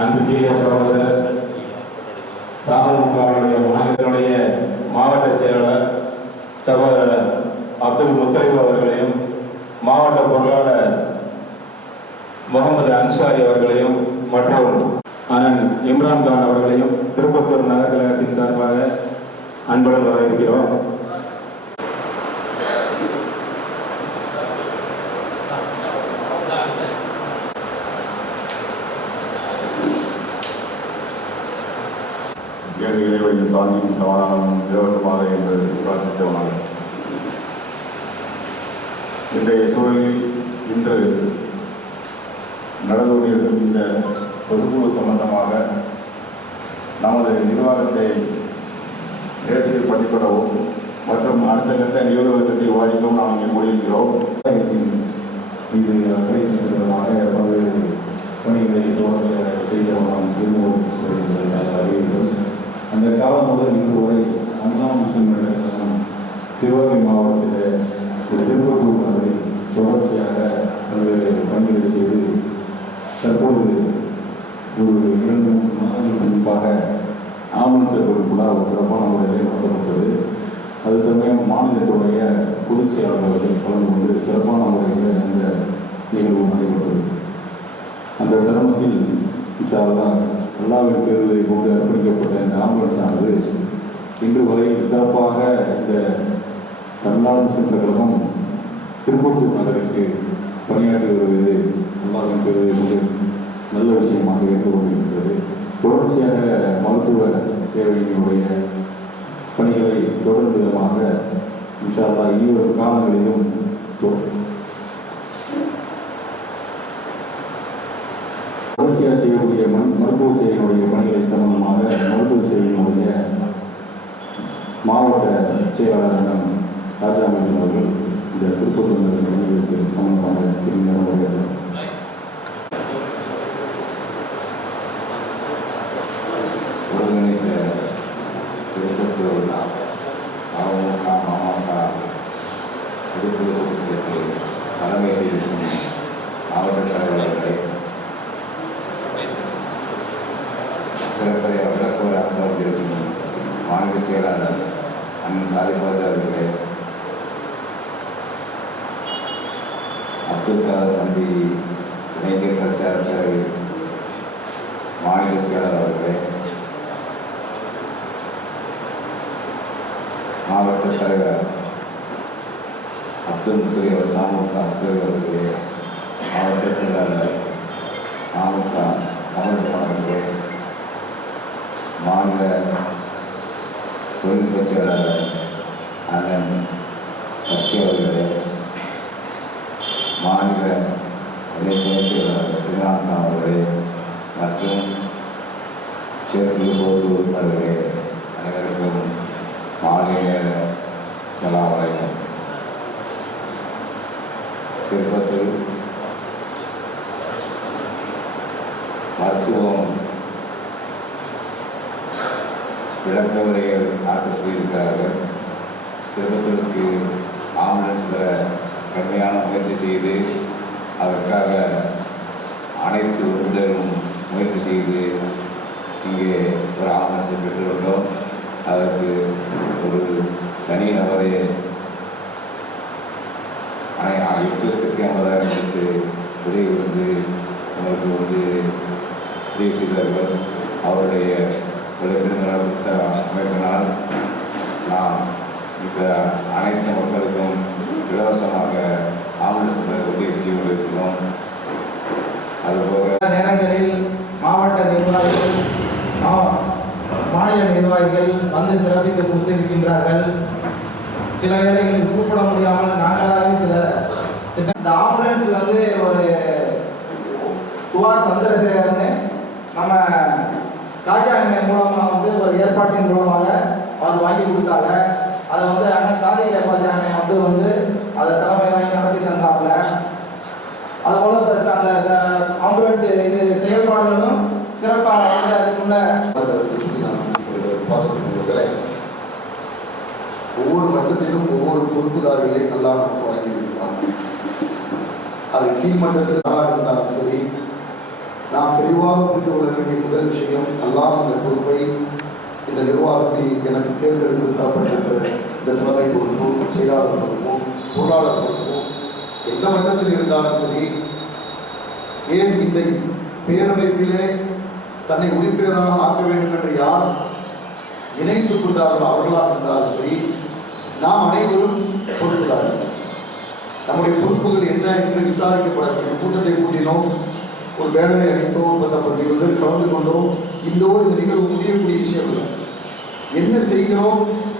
அன்புக்குரிய சகோதரர் தமுகவினுடைய மாநிலத்தினுடைய மாவட்ட செயலாளர் சகோதரர் அப்துல் முத்தலிப் அவர்களையும், மாவட்ட பொருளாளர் முகமது அன்சாரி அவர்களையும் மற்றும் அண்ணன் இம்ரான்கான் அவர்களையும் திருப்பத்தூர் நகர் கழகத்தின் சார்பாக அன்புடன் வரவேற்கிறோம். இறைவனின் சாந்தியும் சமாதானமும் நிலவட்டுமாக என்று பிரார்த்தித்தவனாக இன்றைய சூழலில் இன்று நடந்து கொண்டிருக்கும் இந்த பொதுக்குழு சம்பந்தமாக நமது நிர்வாகத்தை தேசிய பண்ணிக்கொள்ளவும் மற்றும் அடுத்த கட்ட நிர்வாகத்தை விவாதிக்கவும் நாம் இங்கே கூடியிருக்கிறோம். இது அக்கறை செலுத்துவதற்காக பல்வேறு பணிகளை செய்தவர்கள் அறிவிக்கிறோம். அந்த காலம் முதல் இன்று வரை அண்ணா முஸ்லிம் கழகம் சிவகங்கை மாவட்டத்தில் திருப்பத்தூர் நகரில் தொடர்ச்சியாக பல்வேறு பணிகளை செய்து தற்போது ஒரு 2-3 மாதங்களுக்கு முன்பாக ஆம்புலன்ஸ் விழா சிறப்பான முறையில் நடத்தப்பட்டது. அது சமயம் மாநிலத்துடைய பொதுச் செயலாளர்கள் கலந்து கொண்டு சிறப்பான முறையில் அந்த நிகழ்வு நடைபெற்றது. அந்த தருணத்தில் அல்லாவின் பேருதை கொண்டு அர்ப்பணிக்கப்பட்ட இந்த ஆம்புலன்ஸ் ஆனது இன்று வரை சிறப்பாக இந்த தமிழ்நாடு முஸ்லிம் கழகம் திருப்பத்தூர் நகருக்கு பணியாற்றி வருவது அல்லாவின் பேருதை கொண்டு நல்ல விஷயமாக இருந்து கொண்டிருக்கிறது. தொடர்ச்சியாக மருத்துவ சேவையினுடைய பணிகளை தொடர்ந்து விதமாக இன்ஷா அல்லாஹ் இனிவரும் காலங்களிலும் தொடர்ச்சியாக செய்யக்கூடிய மருத்துவ சேவையினுடைய பணிகளை சம்பந்தமாக மருத்துவ சேவையினுடைய மாவட்ட செயலாளர் ராஜா மேலும் அவர்கள் இந்த திருப்பத்தூர் பணிகளை சம்பந்தமாக சிறிது நேரம் வருகிறார். ஒருங்கிணைந்த திருப்பத்தூர் அமமுக மாவட்ட பொதுக்குழுக்கு தலைமையில் மாவட்ட தலைவர்களை சிறப்பை விளக்குவராக வந்திருக்கும் மாநில செயலாளர் அண்ணன் சாலிபாஜா அவர்களே, அப்துல் காதர் தம்பி இளைஞர் பிரச்சார மாநில செயலாளர் அவர்களே, மாவட்ட தலைவர் அப்துல் முத்தலிப் தமுக அப்துல் அவர்களே, மாவட்ட செயலாளர் தமுக தமிழ்மகன் அவர்களே, மாநில தொழில்நுட்ப செயலாளர் அண்ணன் சக்தி அவர்களே, மாநில இணைத்துறை செயலாளர் இம்ரான்கான் அவர்களே மற்றும் செயற்குழு பொது உறுப்பினர்களே, அனைவருக்கும் மாலை நேர சலாம் அலைக்கும். திருப்பத்தூர் மருத்துவம் விளக்கவரைகள் ஆற்ற சொல்லியிருக்கிறார்கள். திருப்பத்தூருக்கு ஆம்புலன்ஸ் பெற கடுமையான முயற்சி செய்து அதற்காக அனைத்து உறுப்பினரும் முயற்சி செய்து இங்கே ஒரு ஆம்புலன்ஸை பெற்றுள்ளோம். அதற்கு ஒரு தனி நபரை 8,50,000 கொடுத்து உதவி வந்து நமக்கு உதவி செய்தார்கள். அவருடைய அமைப்பினால் நாம் இப்போ அனைத்து மக்களுக்கும் இலவசமாக ஆம்புலன்ஸ் உதவி செய்து கொண்டிருக்கிறோம். அதுபோக நேரங்களில் மாவட்ட நிர்வாகிகள் மாநில நிர்வாகிகள் வந்து சிறப்பித்து கொடுத்திருக்கின்றார்கள். சில வேளைகளில் கூப்பிட முடியாமல் நாங்களாகவே சில இந்த ஆம்புலன்ஸ் வந்து ஒரு துவா சந்திரசேகர்னு நம்ம ராஜா எண்ணெய் மூலமாக வந்து ஒரு ஏற்பாட்டின் மூலமாக அவர் வாங்கி கொடுத்தாங்க. அதை வந்து அண்ணன் சாதிக்க ராஜா எண்ணெய் வந்து அதை தலைமை வாங்கி நடத்தி தந்தாப்புல. அதுபோல் அந்த ஆம்புலன்ஸ் இது செயல்பாடுகளும் சிறப்பாக அதுக்குள்ள ஒவ்வொரு மட்டத்திலும் ஒவ்வொரு பொறுப்புதாரிகளை எல்லாம் நமக்கு வழங்கியிருக்கிறாங்க. அது கீழ்மட்டத்தில் இருந்தாலும் சரி, நாம் தெளிவாக புரிந்து கொள்ள வேண்டிய முதல் விஷயம், அல்லாஹ் இந்த பொறுப்பை இந்த நிர்வாகத்தில் எனக்கு தேர்ந்தெடுத்து தரப்பட்டிருக்கிற இந்த தலைமை பொறுப்போ, செயலாளர் பொறுப்போ, பொருளாளர் பொறுப்போ, எந்த மட்டத்தில் இருந்தாலும் சரி, ஏன் இந்த பேரமைப்பிலே தன்னை உறுப்பினராக ஆக்க வேண்டும் என்று யார் இணைத்துக் கொண்டார்களோ அவர்களாக இருந்தாலும் சரி, நாம் அனைவரும் பொறுப்புதார்கள். நம்முடைய பொறுப்புகள் என்ன என்று விசாரிக்கப்படக்கூடிய கூட்டத்தை கூட்டினோம், ஒரு பேனரை அடித்தோம், 50 பேர் கலந்து கொண்டோம். இந்தோடு இந்த நிகழ்வு முடியக்கூடிய விஷயம் இல்லை. என்ன செய்கிறோம்,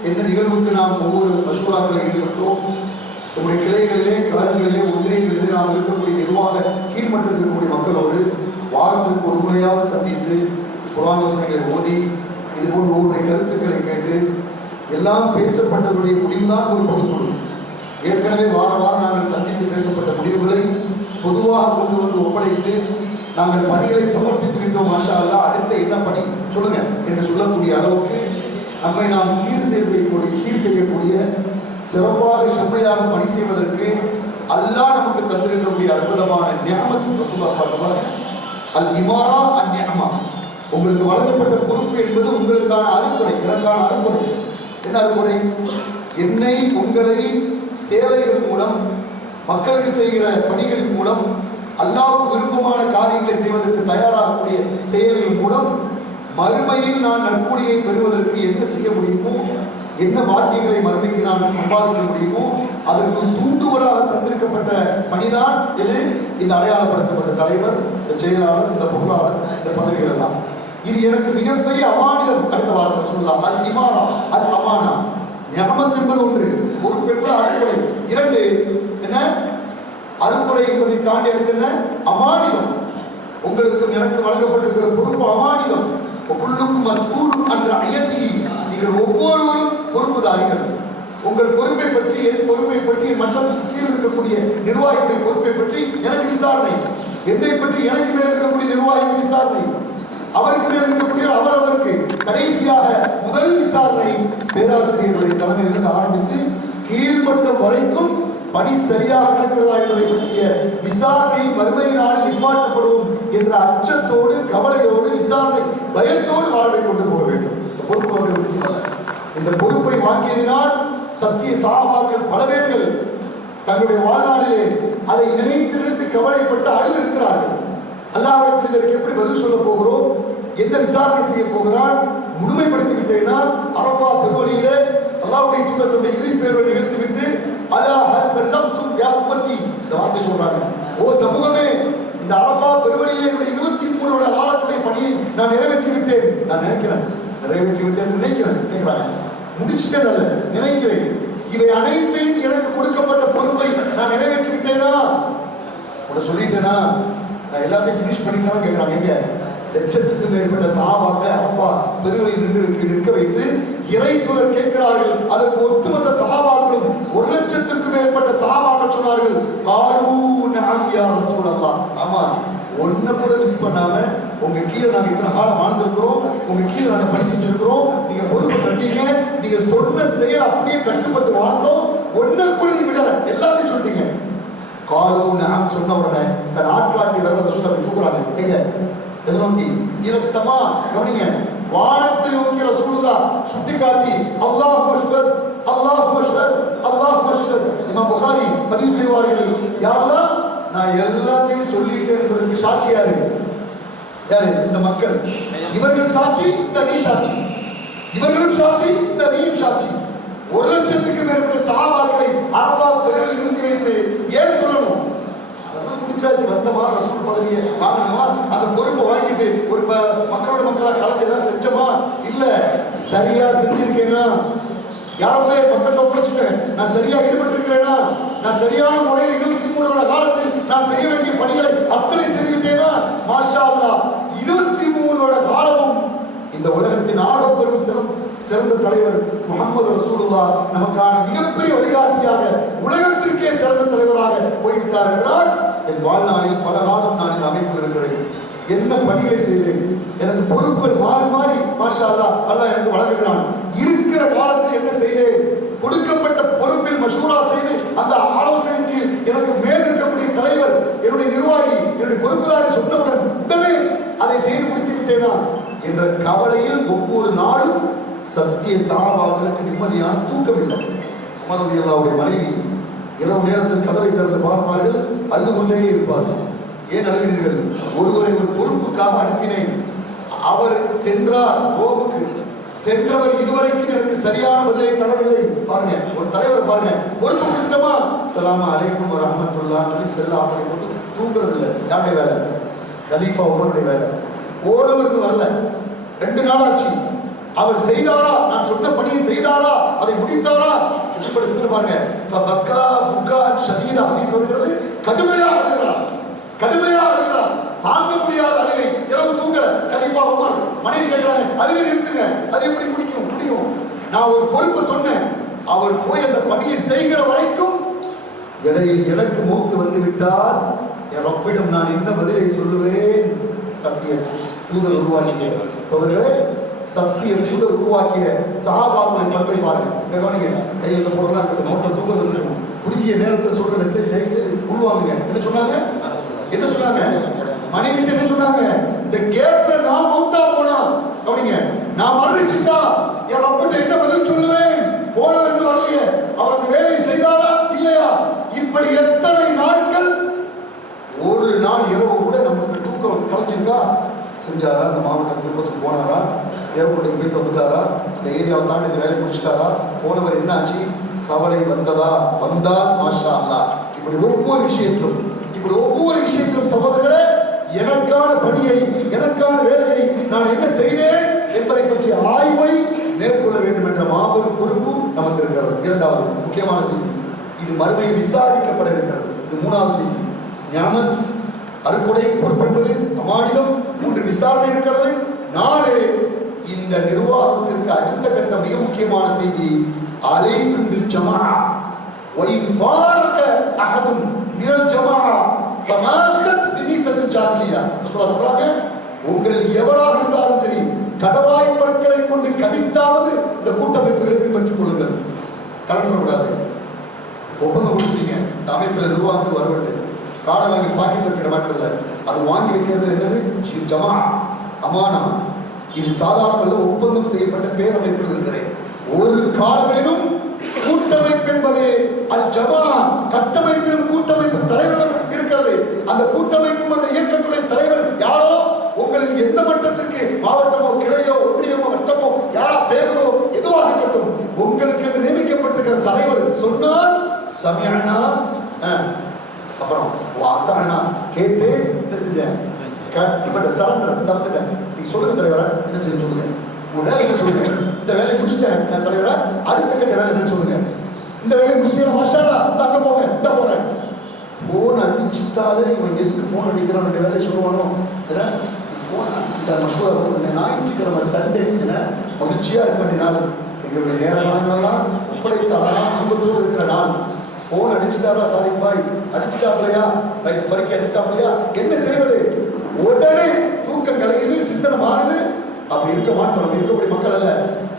எந்த நிகழ்வுக்கு நாம் ஒவ்வொரு மசூராக்களை ஈடுபட்டோம், நம்முடைய கிளைகளிலே, கழகங்களிலே, ஒன்றியங்களிலே நாம் இருக்கக்கூடிய நிர்வாக கீழ்மட்டத்தில் இருக்கக்கூடிய மக்களோடு வாரத்திற்கு ஒரு முறையாக சந்தித்து குர்ஆன் வசனங்களை ஓதி இதுபோன்ற ஒவ்வொரு கருத்துக்களை கேட்டு எல்லாம் பேசப்பட்டவருடைய முடிவுதான் ஒரு பொதுக்குழு. ஏற்கனவே வாரம் நாங்கள் சந்தித்து பேசப்பட்ட முடிவுகளை பொதுவாக கொண்டு வந்து ஒப்படைத்து நாங்கள் பணிகளை சமர்ப்பித்து விட்டோம், மாஷா அல்லாஹ், அடுத்த என்ன பணி சொல்லுங்க என்று சொல்லக்கூடிய அளவுக்கு நம்மை நாம் சீர் செய்யக்கூடிய சிறப்பாக செம்மையாக பணி செய்வதற்கு அல்லாஹ் நமக்கு தந்திருக்கக்கூடிய அற்புதமான நியமத்து ரசூலுல்லாஹ் ஸல்லல்லாஹு அலைஹி வஸல்லம் அல் இமாரா அன் நிஅமா. உங்களுக்கு வழங்கப்பட்ட பொறுப்பு என்பது உங்களுக்கான அறுக்குடை, எனக்கான அறுக்குடை. என்ன அறுக்குடை? என்னை உங்களை சேவைகள் மூலம், மக்களுக்கு செய்கிற பணிகள் மூலம், அல்லாஹ்வுக்கு விருப்பமான காரியங்களை செய்வதற்கு தயாராகக்கூடிய செயல்கள் மூலம் மறுமையில் நான் நற்கூலியை பெறுவதற்கு என்ன செய்ய முடியுமோ, என்ன பாக்கியங்களை மறுமைக்கு நான் சம்பாதிக்க முடியுமோ அதற்கு தூண்டுகோலாக தந்திருக்கப்பட்ட பணிதான் இது. இந்த அடையாளப்படுத்தப்பட்ட தலைவர், இந்த செயலாளர், இந்த பொருளாளர், இந்த பதவிகள் எல்லாம் இது எனக்கு மிகப்பெரிய அமானிதம். அடுத்த வார்த்தை சொல்லலாம், அல் இமாரா அல் அமானா. நியமத் என்பது ஒன்று, பொறுப்பு என்பது அறுக்குடை. 2 என்ன? அறுக்குடை என்பதை தாண்டி அடுத்து என்ன? அமானிதம். உங்களுக்கு எனக்கு வழங்கப்பட்டிருக்கிற பொறுப்பு அமானிதம். குல்லுக்கும் மஸ்ஊலுன் அன் ரஅயத்திஹி. நீங்கள் ஒவ்வொருவரும் பொறுப்புதாரிகள். உங்கள் பொறுப்பை பற்றி, என் பொறுப்பை பற்றி, மட்டத்துக்கு கீழ் இருக்கக்கூடிய நிர்வாகிகளுடைய பொறுப்பை பற்றி எனக்கு விசாரணை, என்னை பற்றி எனக்கு மேல் இருக்கக்கூடிய நிர்வாகிக்கு விசாரணை, அவருக்கு மேல் இருக்கக்கூடிய அவருக்கு, கடைசியாக முதல் விசாரணை பேராசிரியர்களுடைய தலைமையிலிருந்து ஆரம்பித்து கீழ்மட்டம் வரைக்கும் பணி சரியாக நடக்கிறதா என்பதை பற்றிய விசாரணை வறுமை நாளில் நிப்பாட்டப்படுவோம் என்ற அச்சத்தோடு, கவலையோடு, விசாரணை பயத்தோடு வாழ்வை கொண்டு போக வேண்டும். பொறுப்பு வந்து முக்கியமல்ல. இந்த பொறுப்பை வாங்கியதினால் சத்திய சஹாபாக்கள் பல பேர்கள் தங்களுடைய வாழ்நாளிலே அதை நினைத்து கவலைப்பட்டு அழுதிருக்கிறார்கள். அல்லாஹ்விடத்தில் இதற்கு எப்படி பதில் சொல்ல போகிறோம், என்ன விசாரணை செய்ய போகிறான், முழுமைப்படுத்தி விட்டேன்னா அரஃபா பெருவழியிலே அல்லாஹ்வுடைய தூதருடைய இறுதி பேருவை நிகழ்த்திவிட்டு அலா ஹல் பல்லக்தும் யா உம்மத்தி இந்த வார்த்தை சொல்றாங்க. ஓ சமூகமே, இந்த அரஃபா பெருவழியிலே 23 வருட காலத்துடைய பணியை நான் நிறைவேற்றி விட்டேன். நான் நினைக்கிறேன், நிறைவேற்றி விட்டேன் நினைக்கிறேன், கேட்கிறாங்க. முடிச்சுட்டேன் அல்ல, நினைக்கிறேன். இவை அனைத்தையும் எனக்கு கொடுக்கப்பட்ட பொறுப்பை நான் நிறைவேற்றி விட்டேனா, உட சொல்லிட்டேனா, நான் எல்லாத்தையும் ஃபினிஷ் பண்ணிட்டேன்னு கேட்கிறாங்க. எங்க லட்சத்துக்கு மேற்பட்ட சஹாபாக்களை அரஃபா பெருவழியில் நிற்க வைத்து இறை தூதர் கேட்கிறார்கள். அதற்கு ஒட்டுமொத்த சஹாபாக்களும் 1 லட்சத்திற்கும் மேற்பட்ட சஹாபாக்கள் சொன்னார்கள், காலூ நஅம் யா ரசூலல்லாஹ். ஆமா, ஒன்ன கூட மிஸ் பண்ணாம உங்க கீழே நாங்க இத்தனை காலம் வாழ்ந்திருக்கிறோம், உங்க கீழே நாங்க பணி செஞ்சிருக்கிறோம், நீங்க பொறுப்பு தந்தீங்க, நீங்க சொன்ன செயல் அப்படியே கட்டுப்பட்டு வாழ்ந்தோம், ஒன்ன கூட நீங்க விடல, எல்லாத்தையும் சொல்லிட்டீங்க. காலூ நஅம் சொன்ன உடனே தன் ஆட்காட்டி வரல ரசூலுல்லாஹ் தூக்குறாங்க. எங்க எதை நோக்கி? இத சமா. கவனிங்க, வானத்தை நோக்கி ரசூலுல்லாஹ் சுட்டி காட்டி அல்லாஹ் மஷ்ஹத், அல்லாஹ் மஷ்ஹத், அல்லாஹ் மஷ்ஹத். இமாம் புகாரி பதிவு செய்வார்கள், யா அல்லாஹ், நான் எல்லாத்தையும் சொல்லிட்டேன் என்பதற்கு சாட்சி யாரு? யாரு? இந்த மக்கள். இவர்கள் சாட்சி, இந்த நீ சாட்சி. இவர்களும் சாட்சி, இந்த நீயும் சாட்சி. 1 லட்சத்துக்கு மேற்பட்ட சஹாபாக்களை அரஃபா பெருவழியில் நிறுத்தி வைத்து ஏன் சொல்லணும்? அதெல்லாம் முடிச்சாச்சு, வந்தமா, ரசூல் பதவியை வாங்கணுமா, அந்த பொறுப்பை வாங்கிட்டு ஒரு மக்களோட மக்களா கலந்து ஏதாவது செஞ்சோமா? இல்ல, சரியா செஞ்சிருக்கேனா, யாருமே மக்கள்கிட்ட ஒப்படைச்சிட்டேன், நான் சரியா ஈடுபட்டு இருக்கிறேனா, நான் சரியான முறையில் 23 வருட காலத்தில் நான் செய்ய வேண்டிய பணிகளை அத்தனை செய்துவிட்டேனா? மாஷா அல்லாஹ், 23 வருட காலமும் இந்த உலகத்தின் ஆகப்பெரும் சிறந்த தலைவர் முஹம்மது ரசூலுல்லாஹ் நமக்கான மிகப்பெரிய வழிகாட்டியாக, உலகத்திற்கே சிறந்த தலைவராக போய்விட்டார் என்றால், என் வாழ்நாளில் பல காலம் நான் இந்த அமைப்பில் இருக்கிறேன். என்ன பணிகளை செய்தேன், எனக்கு பொறுப்புகள் மாறி மாறி மாஷா அல்லாஹ் அல்லாஹ் எனக்கு வழங்குகிறான். இருக்கிற காலத்தில் என்ன செய்தேன், கொடுக்கப்பட்ட பொறுப்பில் மஷூரா செய்து அந்த ஆலோசனையின் கீழ் எனக்கு மேல் இருக்கக்கூடிய தலைவர், என்னுடைய நிர்வாகி, என்னுடைய பொறுப்புதாரி சொன்னவுடன் உடனே அதை செய்து முடித்து விட்டேனா என்ற கவலையில் ஒவ்வொரு நாளும் சத்திய சஹாபாக்களுக்கு நிம்மதியான தூக்கம் இல்லை. உமர் ரலியல்லாஹுடைய மனைவி இரவு நேரத்தில் கதவை திறந்து பார்ப்பார்கள், அழுது கொண்டே இருப்பார்கள். ஏன் அழுகிறீர்கள்? ஒருவரை ஒரு பொறுப்புக்காக அனுப்பினேன், அவர் சென்றார் ரோமுக்கு, சென்றவர் இதுவரைக்கும் எனக்கு சரியான பதிலை தரவில்லை. பாருங்க, ஒரு தலைவர் பாருங்க, பொறுப்பு கொடுத்துட்டோமா, ஸலாமு அலைக்கும் வரஹ்மத்துல்லாஹ் சொல்லி செல்லாம் அப்படி போட்டு தூங்குறது இல்லை. யாருடைய வேலை? கலீஃபா உமருடைய வேலை. ஓடவருக்கு வரல, 2 நாள் ஆச்சு. அவர் செய்தாரா, நான் சொன்ன பணியை செய்தாரா, அதை முடித்தாரா எப்படி செஞ்சு பாருங்க. ஃபபக்கா புக்கா ஷதீதா ஹதீஸ் வருகிறது, கடுமையாக அழுகிறார், கடுமையாக அழுகிறார், தாங்க முடியாத அழுகை. இரவு தூங்க கலீஃபா உமர் மனைவி கேட்கிறாங்க, அழுகை நிறுத்துங்க, அது எப்படி முடியும்? நான் ஒரு பொறுப்பு சொன்னேன், அவர் போய் அந்த பணியை செய்கிற வரைக்கும் இடையில் எனக்கு மூத்து வந்து விட்டால் என் ரப்பிடம் நான் என்ன பதிலை சொல்லுவேன்? சத்திய தூதர் உருவாக்கிய தோழர்களே, சத்திய தூதர் உருவாக்கிய சஹாபாக்களை பண்பை பாருங்க. கவனிங்க, கையில் இந்த பொருளாக இருக்கட்டும், நோட்டில் தூக்குறது இருக்கட்டும், குறுகிய நேரத்தில் சொல்ற மெசேஜ் தயவுசெய்து உருவாக்குங்க. என்ன சொன்னாங்க? மனைவிட்டு என்ன சொன்னாங்க? இந்த கேப்ல நான் மௌத்தா போனா, கவனிங்க, நான் மரணிச்சுட்டா என் ரப்பிட்ட என்ன பதில் சொல்லுவேன்? போனவர்கள் வரலையே, அவர் அந்த வேலை செய்தாரா இல்லையா? இப்படி எத்தனை நாட்கள், ஒரு நாள் இரவு கூட நமக்கு தூக்கம் கலைச்சிருக்கா? செஞ்சாரா? அந்த மாவட்ட திருப்பத்துக்கு போனாரா? ஏவனுடைய வீட்டு வந்துட்டாரா? அந்த ஏரியாவை தாண்டி இந்த வேலையை முடிச்சிட்டாரா? போனவர் என்ன ஆச்சு? கவலை வந்தா மாஷா அல்லாஹ். இப்படி ஒவ்வொரு விஷயத்திலும் சகோதரர்களே, எனக்கான பணியை, எனக்கான வேலையை நான் என்ன செய்தேன் என்பதை பற்றிய ஆய்வை மேற்கொள்ள வேண்டும் என்ற மாபெரும் பொறுப்பு நமக்கு இருக்கிறது. இரண்டாவது முக்கியமான செய்தி, இது மறுமையில் விசாரிக்கப்பட இருக்கிறது. இது மூணாவது செய்தி. ஞானத் அறுக்குடை பொறுப்பென்பது அமானிதம். 3 விசாரணை இருக்கிறது. 4 இந்த நிர்வாகத்திற்கு அடுத்த கட்ட மிக முக்கியமான செய்தி, அலைக்கும் பில் ஜமாஅ வ இன் ஃபாரக அஹதுன் மினல் ஜமாஅ ஃபமாத்தத் பிமித்தல் ஜாஹிலியா. சொல்றாங்க, உங்கள் எவராக இருந்தாலும் சரி, கடவாய் பற்களை கொண்டு கடித்தாவது இந்த கூட்டமைப்புகளை பின்பற்றிக் கொள்ளுங்கள். கலந்துடக்கூடாது. ஒப்பந்தம் கொடுத்தீங்க, இந்த அமைப்பில் நிர்வாகத்துக்கு வரவில்லை, காடை வாங்கி பாக்கெட் வைக்கிற மட்டும் இல்லை, அது வாங்கி வைக்கிறது என்னது? ஜமா, அமானம். இது சாதாரண ஒப்பந்தம் செய்யப்பட்ட பேரமைப்பில் இருக்கிறேன். ஒரு காலமேனும் கூட்டமைப்பு என்பது அல் ஜமா, கட்டமைப்பிலும் கூட்டமைப்பு தலைவரும் இருக்கிறது. அந்த கூட்டமைப்பும் அந்த இயக்கத்துடைய தலைவர் யாரோ, உங்களில் எந்த மட்டத்திற்கு, மாவட்டமோ கிளையோ ஒன்றியமோ வட்டமோ யாரா பேரோ எதுவாக இருக்கட்டும், உங்களுக்கு என்று நியமிக்கப்பட்டிருக்கிற தலைவர் சொன்னால் சமயனா, அப்புறம் வாத்தானா கேட்டு என்ன செஞ்சேன்? கட்டுப்பட்ட சரண்டர் நடந்துட்டேன். நீங்க சொல்லுங்க தலைவரா, என்ன செய்ய சொல்லுங்க, உங்க வேலை என்ன சொல்லுங்க, இந்த வேலையை முடிச்சிட்டேன் தலைவரா, அடுத்த கட்ட வேலை என்ன சொல்லுங்க, இந்த வேலையை முடிச்சிட்டேன் மாஷாலா, அங்க போவேன், இந்த போறேன். போன் அடிச்சுட்டாலே இவன் எதுக்கு போன் அடிக்கிறான் இந்த வேலையை சொல்லுவானோ, ஞாயிற்றுக்கிழமை சண்டே என மகிழ்ச்சியா இருக்க வேண்டிய நாள், எங்களுடைய நேரங்களெல்லாம் ஒப்படைத்தாரா குடும்பத்தோடு இருக்கிற நாள். போன் அடிச்சுட்டாரா சாதிப்பாய், அடிச்சுட்டாப்லையா, ரைட் ஃபரிக்கு அடிச்சுட்டாப்லையா, என்ன செய்வது? உடனே தூக்கம் கலையுது, சிந்தனை மாறுது. அப்படி இருக்க மாட்டோம், நம்ம இருக்கக்கூடிய மக்கள் அல்ல.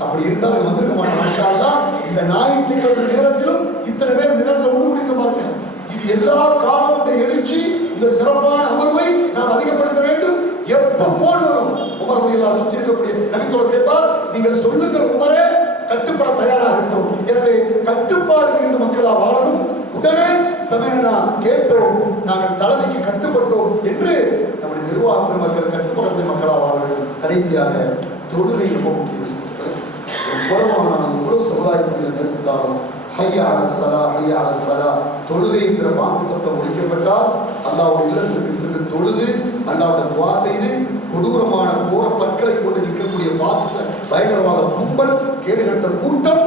அப்படி இருந்தாலும் வந்திருக்க மாட்டோம். மாஷா அல்லாஹ், இந்த ஞாயிற்றுக்கிழமை நேரத்திலும் இத்தனை பேர் இந்த நேரத்தில் உருவடிக்க பாருங்க. இது எல்லா காலம் இந்த எழுச்சி, இந்த சிறப்பான அமர்வை நாம் அதிகப்படுத்த வேண்டும். எப்ப போன் வரும், உமர் ரலியல்லாஹு சுற்றி இருக்கக்கூடிய நபித்தோடு கேட்பார், நீங்கள் சொல்லுங்கள் உமரே, கட்டுப்பட தயாராக இருக்கிறோம். எனவே கட்டுப்பாடு மிகுந்த மக்களாக வாழணும். உடனே சமயனா கேட்டோம், நாங்கள் தலைமைக்கு கட்டுப்பட்டோம் என்று நம்முடைய நிர்வாக பெருமக்கள் கட்டுப்படக்கூடிய மக்களாக வாழ வேண்டும். கடைசியாக தொழுகை ரொம்ப முக்கியம். எவ்வளவு சமுதாயத்தில் இருந்தாலும் ஹய்யா அலல் ஸலா, ஹய்யா அலல் ஃபலா, தொழுகை என்கிற வாக்கு சத்தம் ஒலிக்கப்பட்டால் அல்லாஹ்வுடைய இல்லத்திற்கு சென்று தொழுது அல்லாஹ்வுடைய துஆ செய்து, கொடூரமான போர பற்களை கொண்டு நிற்கக்கூடிய பாசிச பயங்கரவாத கும்பல், கேடுகட்ட கூட்டம்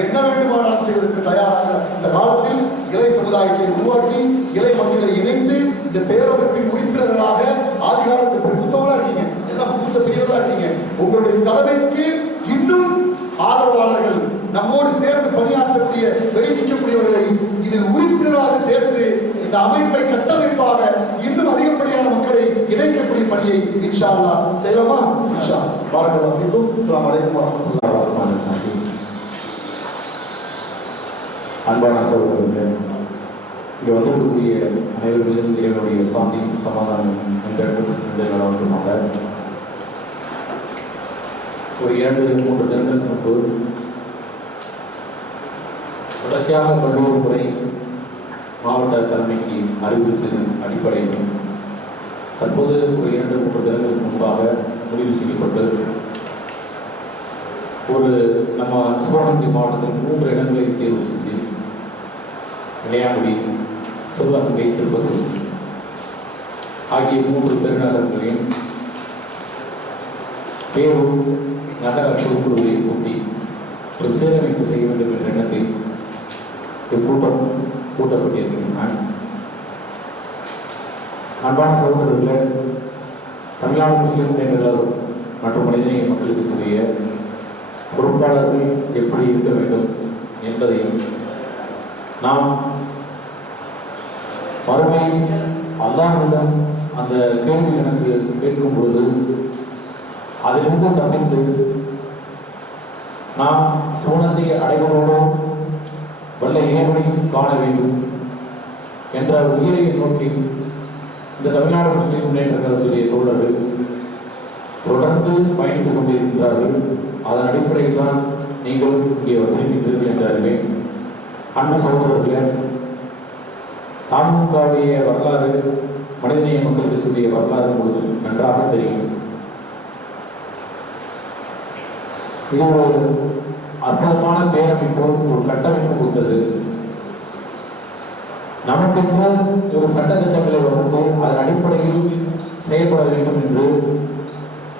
என்ன வேண்டுமானாலும் செய்வதற்கு தயாராக இந்த காலத்தில் இலை சமுதாயத்தை உருவாக்கி இலை மக்களை இணைத்து இந்த பேரமைப்பின் உறுப்பினர்களாக ஆதி காலத்தில் மூத்தவங்களா இருக்கீங்க, எல்லாம் மூத்த பெரியவர்களா இருக்கீங்க. உங்களுடைய தலைமைக்கு இன்னும் ஆதரவாளர்கள், நம்மோடு சேர்ந்து பணியாற்றக்கூடிய வெளியிடக்கூடியவர்களை இதில் உறுப்பினராக சேர்த்து இந்த அமைப்பை கட்டமைப்பாக இன்னும் அதிகப்படியான மக்களை இணைக்கக்கூடிய பணியை இன்ஷா அல்லாஹ் செய்யலாமா? இன்ஷா அல்லாஹ். பாரக்கல்லாஹு ஃபீக்கும். அஸ்ஸலாமு அலைக்கும் வரஹ்மத்துல்லாஹி வபரகாத்துஹு. அன்பான சகோதரர்களே, இங்கே வந்திருக்கக்கூடிய அனைவர்களும் இறைவனுடைய சாந்தி சமாதானம் நண்பர்களாக ஒரு 2-3 தினங்கள் முன்பு தொடர்ச்சியாக 11 முறை மாவட்ட தலைமைக்கு அறிவித்ததன் அடிப்படையில் தற்போது ஒரு 2-3 தினங்களுக்கு முன்பாக முடிவு செய்யப்பட்டு ஒரு நம்ம சிவகங்கை மாவட்டத்தில் 3 இடங்களை தேர்வு செஞ்சு இளையாங்குடி, சிவகங்கை, திருப்பதி ஆகிய 3 பெருநகரங்களையும் பேரூர் நகர பொதுக்குழுவை கூட்டி ஒரு சீரமைப்பு செய்ய வேண்டும் என்ற எண்ணத்தில் இக்கூட்டம் கூட்டப்பட்டிருக்கின்றன. அன்பான சகோதரர்களே, தமிழ்நாடு முஸ்லிம் முன்னேற்றங்கள் மற்றும் மனிதநேய மக்களுக்கு சொல்லிய பொறுப்பாளர்கள் எப்படி இருக்க வேண்டும் என்பதையும் நாம் மறுமை அல்லாஹ்விடம் அந்த கேள்வி எனக்கு கேட்கும் பொழுது அதிலிருந்து தப்பித்து நாம் சூனத்தை அடைவதோடு வல்ல இறைவனையும் காண வேண்டும் என்ற உயரிய நோக்கில் இந்த தமிழ்நாடு முஸ்லிம் முன்னேற்றங்களுடைய தோழர்கள் தொடர்ந்து பயணித்துக் கொண்டிருக்கிறார்கள். அதன் அடிப்படையில் தான் நீங்கள் இங்கே வந்திருக்கிறீர்கள் என்று அறிவேன். அன்பு சகோதரர்களே, தாமுகவுடைய வரலாறு மனிதநேய மக்களுக்கு சொல்லிய வரலாறு பொழுது நன்றாக தெரியும். இது ஒரு அற்புதமான பேரமைப்பு, ஒரு கட்டமைப்பு கொடுத்தது. நமக்கு ஒரு சட்டத்திட்டங்களை வகுத்து அதன் அடிப்படையில் செயல்பட வேண்டும் என்று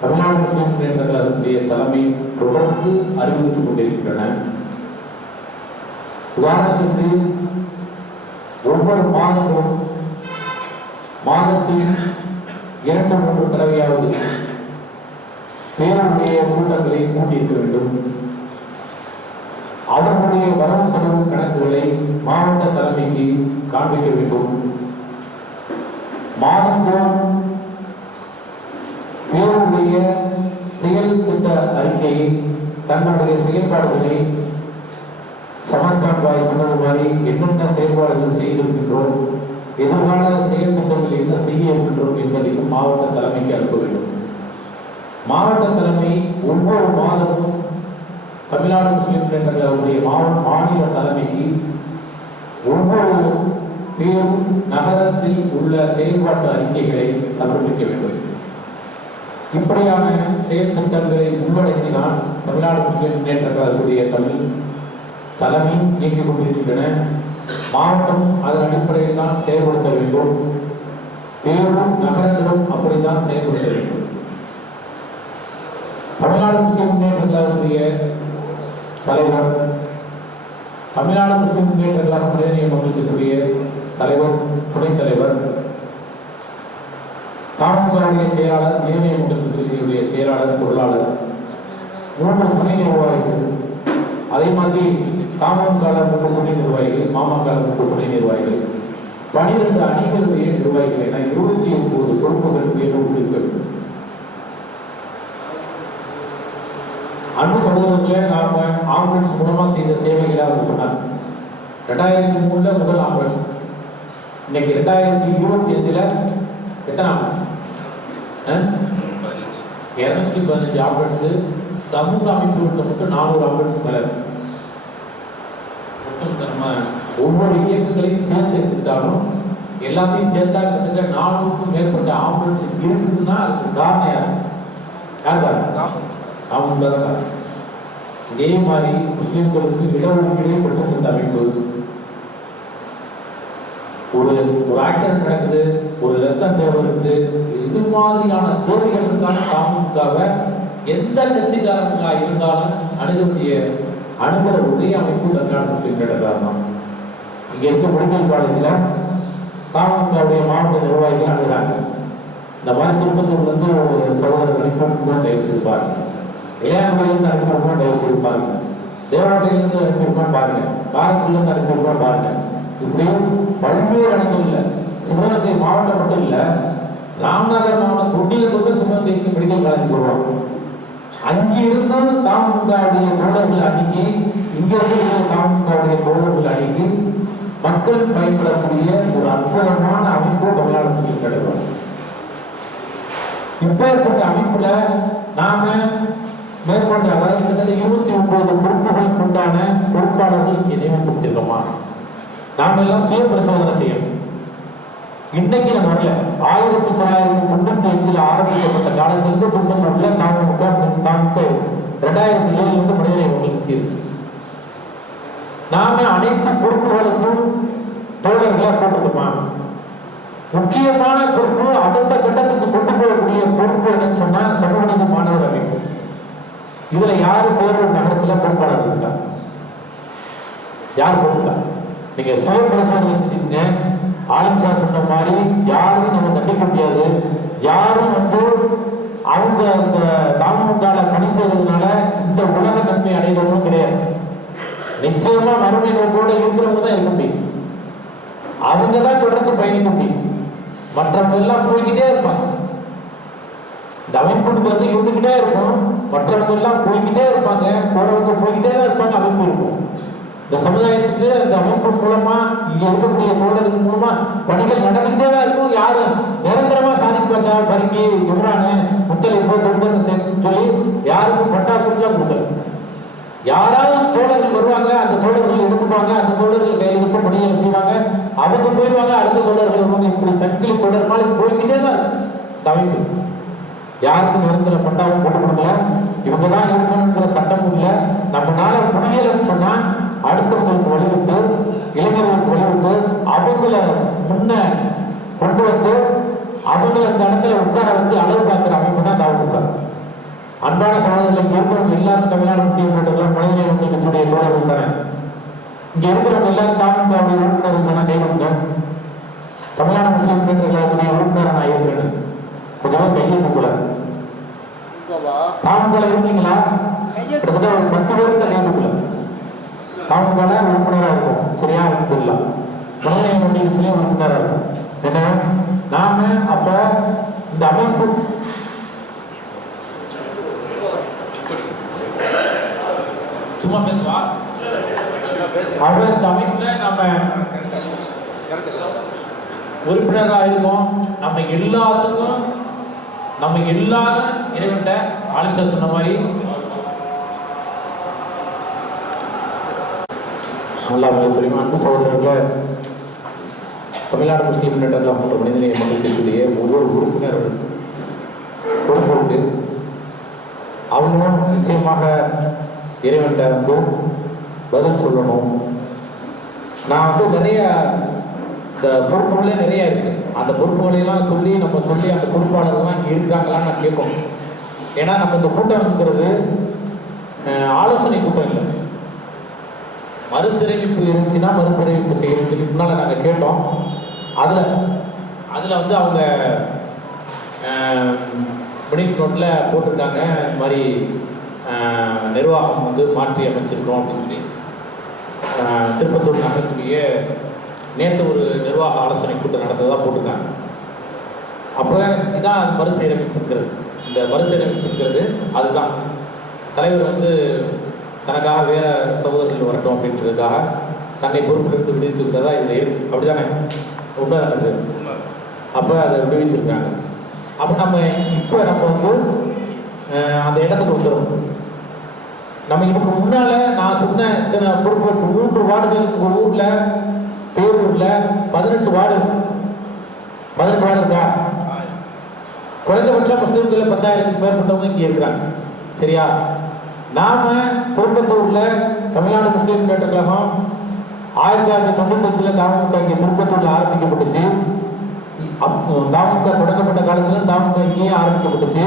தமிழ்நாடு முஸ்லிம் முன்னேற்ற கழகத்துடைய தலைமை தொடர்ந்து அறிவுறுத்திக் கொண்டிருக்கின்றன. உதாரணத்திற்கு ஒவ்வொரு மாதங்களும் மாதத்தில் 2-3 தடவையாவது பேருடைய கூட்டங்களை கூட்டியிருக்க வேண்டும். அவர்களுடைய வரவு செலவு கணக்குகளை மாவட்ட தலைமைக்கு காண்பிக்க வேண்டும். மாதந்தோறும் பேருடைய செயல் திட்ட அறிக்கையை, தங்களுடைய செயல்பாடுகளை சமஸ்கான் பாய் சொன்னது மாதிரி என்னென்ன செயல்பாடுகள் செய்திருக்கின்றோம், எதிர்கால செயல் திட்டங்கள் என்ன செய்ய இருக்கின்றோம் என்பதையும் மாவட்ட தலைமைக்கு அனுப்ப வேண்டும். மாவட்ட தலைமை ஒவ்வொரு மாதமும் தமிழ்நாடு முஸ்லிம் முன்னேற்றங்களுடைய மாநில தலைமைக்கு ஒவ்வொரு பேரும் நகரத்தில் உள்ள செயல்பாட்டு அறிக்கைகளை சமர்ப்பிக்க வேண்டும். இப்படியான செயல் திட்டங்களை உள்ளடக்கினால் தமிழ்நாடு முஸ்லிம் முன்னேற்ற கழகத்துடைய தலைமை இயங்கிக் கொண்டிருக்கின்றன. மாவட்டம் அதன் அடிப்படையில் தான் செயல்படுத்த வேண்டும். பேரும் நகரத்திலும் அப்படித்தான் செயல்படுத்த வேண்டும். தமிழ்நாடு முஸ்லிம் முன்னேற்ற கழகத்துடைய தலைவர், தமிழ்நாடு முஸ்லிம் முன்னேற்ற கழக மனிதநேய மக்களுக்கு சொல்லிய தலைவர், துணைத் தலைவர், தாமுகவுடைய செயலாளர், மனிதநேய மக்களுக்கு சொல்லியுடைய செயலாளர், பொருளாளர், 3 துணை நிர்வாகிகள், அதே மாதிரி தாமுகால 3 துணை நிர்வாகிகள், மாமகால 3 துணை நிர்வாகிகள், 12 அணிகளுடைய நிர்வாகிகள் என 29 பொறுப்புகள் பேரோடு இருக்க வேண்டும். அன்பு சகோதரர்களே, நாம ஆம்புலன்ஸ் மூலமா செய்த சேவைகளை அவர் சொன்னார். 2003 முதல் ஆம்புலன்ஸ், இன்னைக்கு 2025 எத்தனை ஆம்புலன்ஸ்? 215 ஆம்புலன்ஸ். சமூக அமைப்புகளுக்கு மட்டும் 400 ஆம்புலன்ஸ் மேல. நம்ம ஒவ்வொரு இயக்கங்களையும் சேர்த்து எடுத்துட்டாலும் எல்லாத்தையும் சேர்த்தா கிட்டத்தட்ட 400க்கும் மேற்பட்ட ஆம்புலன்ஸ் இருக்குதுன்னா அதுக்கு காரணம் யார்? யார்? இதே மாதிரி முஸ்லிம்களுக்கு இடஒதுக்கீடே பெற்ற அமைப்பு. ஒரு ஆக்சிடென்ட் நடக்குது, ஒரு ரத்தம் தேவை இருக்குது, இது மாதிரியான தேவைகள் இருந்தாலும் தாமுகவை எந்த கட்சிக்காரங்களா இருந்தாலும் அணுகிற ஒரே அமைப்பு தமிழ்நாடு முஸ்லிம் முன்னேற்ற தான். இங்க இருக்க மெடிக்கல் காலேஜில் தாமுகவுடைய மாவட்ட நிர்வாகிகள் அணுகிறாங்க. இந்த மாதிரி திருப்பத்தூர்ல இருந்து ஒரு சகோதரர் அனுப்பியிருக்கோம், தயவு செய்து பாருங்க. இளையாங்குடியிலிருந்து அனுப்பியிருக்கோம், தயவு செய்து பாருங்க. தேவராட்டையிலிருந்து அனுப்பியிருக்கோம் பாருங்க. காரைக்குடியிலிருந்து அனுப்பியிருக்கோம் பாருங்க. இப்படியும் பல்வேறு இடங்கள்ல, சிவகங்கை மாவட்டம் மட்டும் இல்ல, ராமநாதர் மாவட்டம் தொட்டியிலிருந்து சிவகங்கைக்கு மெடிக்கல் காலேஜ் வருவாங்க. அங்கிருந்து தாமுகவுடைய தோழர்கள் அணுகி, இங்கிருந்து தாமுகவுடைய தோழர்கள் அணுகி மக்கள் பயன்படக்கூடிய ஒரு அற்புதமான அமைப்பு தமிழ்நாடு முஸ்லிம் கிடையாது. இப்பேற்பட்ட அமைப்புல நாம மேற்கொண்ட அதாவது கிட்டத்தட்ட 29 பொறுப்புகளுக்கு உண்டான பொறுப்பாளர்கள் இங்கே நியமிக்கப்பட்டிருக்கோமா? நாம எல்லாம் சுய பரிசோதனை செய்யணும். இன்னைக்கு நம்ம வரல. 1995 ஆரம்பிக்கப்பட்ட காலத்திலிருந்து திருப்பத்தூர்ல தாமுக 2007 மனிதனை உங்களுக்கு இருக்கு. நாம அனைத்து பொறுப்புகளுக்கும் தோழர்களா போட்டுக்கோமா? முக்கியமான பொறுப்பு அடுத்த கட்டத்துக்கு கொண்டு போகக்கூடிய பொறுப்பு என்னன்னு சொன்னா சமூக நீதி மாணவர் அமைப்பு. இதுல யாரு பேரூர் நகரத்துல பொறுப்பாளர் இருக்கா? யார் பொறுப்பா? நீங்க சுய பரிசோதனை செஞ்சீங்க. ஆலம் சார் சொன்ன மாதிரி யாரும் நம்ம தண்டிக்க முடியாது. யாரும் அவங்க இந்த தாமுக பணி செய்வதனால இந்த உலக நன்மை அடைகிறவங்களும் கிடையாது. நிச்சயமா மறுமை நோக்கோட இருக்கிறவங்க தான் இருக்க முடியும். அவங்க தான் தொடர்ந்து பயணிக்க முடியும். மற்றவங்க எல்லாம் போய்கிட்டே இருப்பாங்க. இந்த அமைப்புக்கு இருந்துகிட்டே இருக்கும். மற்றவங்க எல்லாம் போய்கிட்டே இருப்பாங்க. போறவங்க போய்கிட்டே தான் இருப்பாங்க. அமைப்பு இருக்கும். இந்த சமுதாயத்துக்கு அந்த அமைப்பு மூலமா இங்க இருக்கக்கூடிய தோழர்கள் மூலமா பணிகள் நடந்துகிட்டே தான் இருக்கும். யாரும் நிரந்தரமா சாதிக்கு வச்சா பறிக்கி எவரானு முத்தளிப்பு தொண்டர்னு சொல்லி யாருக்கும் பட்டாக்குலாம் கொடுக்கல. யாராவது தோழர்கள் வருவாங்க, அந்த தோழர்கள் எடுத்துப்பாங்க, அந்த தோழர்கள் கையில் எடுத்து பணிகளை செய்வாங்க, அவங்க போயிடுவாங்க, அடுத்த தோழர்கள் வருவாங்க. இப்படி சங்கிலி தொடர் மாதிரி போய்கிட்டே தான் அமைப்பு. யாருக்கும் நிரந்தர பட்டாவும் போட்டு கொடுக்கல. இவங்க தான் இருக்கணுங்கிற சட்டமும் இல்லை. நம்மளால முடியலன்னு சொன்னா அடுத்தவங்களுக்கு வழிவிட்டு, இளைஞர்களுக்கு வழிவிட்டு, அவங்கள முன்ன கொண்டு வந்து அவங்கள அந்த இடத்துல உட்கார வச்சு அளவு பார்க்கிற அமைப்பு தான் தாவூக. அன்பான சகோதரர்கள், இங்க இருக்கிறவங்க எல்லாரும் தமிழ்நாடு முஸ்லீம் நாட்டுகள் மனிதநேய மக்கள் கட்சியுடைய தோழர்கள் தானே. இங்க இருக்கிறவங்க எல்லாரும் தாமுக உறுப்பினர்கள் தானே. கைவிடுங்க. தமிழ்நாடு முஸ்லீம் நாட்டுகளுடைய உறுப்பினரை நான் இருக்கிறேன். கொஞ்சம் கையெழுத்துக்குள்ள தாமுக இருந்தீங்களா? கிட்டத்தட்ட ஒரு 10 பேருக்கு கையெழுத்துக்குள்ள தாமுக உறுப்பினராக இருக்கும். சரியா? இருக்கலாம். மனிதநேய மக்கள் கட்சியிலே உறுப்பினராக இருக்கும். ஏன்னா நாம அப்ப இந்த அமைப்பு சும்மா பேசுவா அவர் அமைப்புல நம்ம உறுப்பினராக இருக்கோம். நம்ம எல்லாத்துக்கும் நம்ம எல்லாரும் இறைவன்ட்ட ஆலிசார் சொன்ன மாதிரி நல்லா தெரியுமா? அன்பு சகோதரர்களை, தமிழ்நாடு முஸ்லீம் முன்னேற்ற போன்ற மனிதநேய மக்கள் கட்சியுடைய ஒவ்வொரு உறுப்பினர்கள் பொறுப்பு அவங்களும் நிச்சயமாக இறைவன்கிட்ட பதில் சொல்லணும். நான் நிறைய இந்த பொறுப்புகளே நிறைய இருக்கு. அந்த பொறுப்புகளையெல்லாம் சொல்லி அந்த பொறுப்பாளர்கள்லாம் இங்கே இருக்கிறாங்களான்னு நான் கேட்கணும். ஏன்னா நம்ம இந்த கூட்டம்ங்கிறது ஆலோசனை கூட்டம் இல்லை. மறுசீரமைப்பு இருந்துச்சுன்னா மறுசீரமைப்பு செய்யறதுக்கு முன்னால நாங்கள் கேட்டோம். அதில் அவங்க மினிட் நோட்டில் போட்டிருக்காங்க, இந்த மாதிரி நிர்வாகம் மாற்றி அமைச்சிருக்கோம் அப்படின்னு சொல்லி. திருப்பத்தூர் நகரத்துடைய நேற்று ஒரு நிர்வாக ஆலோசனை கூட்டம் நடந்ததாக போட்டிருக்காங்க. அப்போ இதான் மறுசீரமைப்புங்கிறது. இந்த மறுசீரமைப்புங்கிறது அதுதான் தலைவர் தனக்காக வேற சகோதரர்கள் வரட்டும் அப்படின்றதுக்காக தன்னை பொறுப்பிலிருந்து விடுவித்துக்கிறதா இதில் இருக்கு. அப்படிதானே? உண்மைதானது. அப்போ அதை விடுவிச்சிருக்காங்க. அப்போ நம்ம அந்த இடத்துக்கு வந்துடும். நம்ம இதுக்கு முன்னால நான் சொன்ன இத்தனை பொறுப்பு 3 வார்டுகள் ஊர்ல பேரூர்ல 18 வார்டு இருக்கா? குறைந்தபட்சம் முஸ்லிம்கள் 10,000க்கு மேற்பட்டவங்க இங்கே இருக்கிறாங்க. சரியா? நாம திருப்பத்தூர்ல தமிழ்நாடு முஸ்லீம் முன்னேற்ற கழகம் 1995 தாமுக இங்கே திருப்பத்தூர்ல ஆரம்பிக்கப்பட்டுச்சு. தாமுக தொடங்கப்பட்ட காலத்துல தாமுக இங்கேயே ஆரம்பிக்கப்பட்டுச்சு.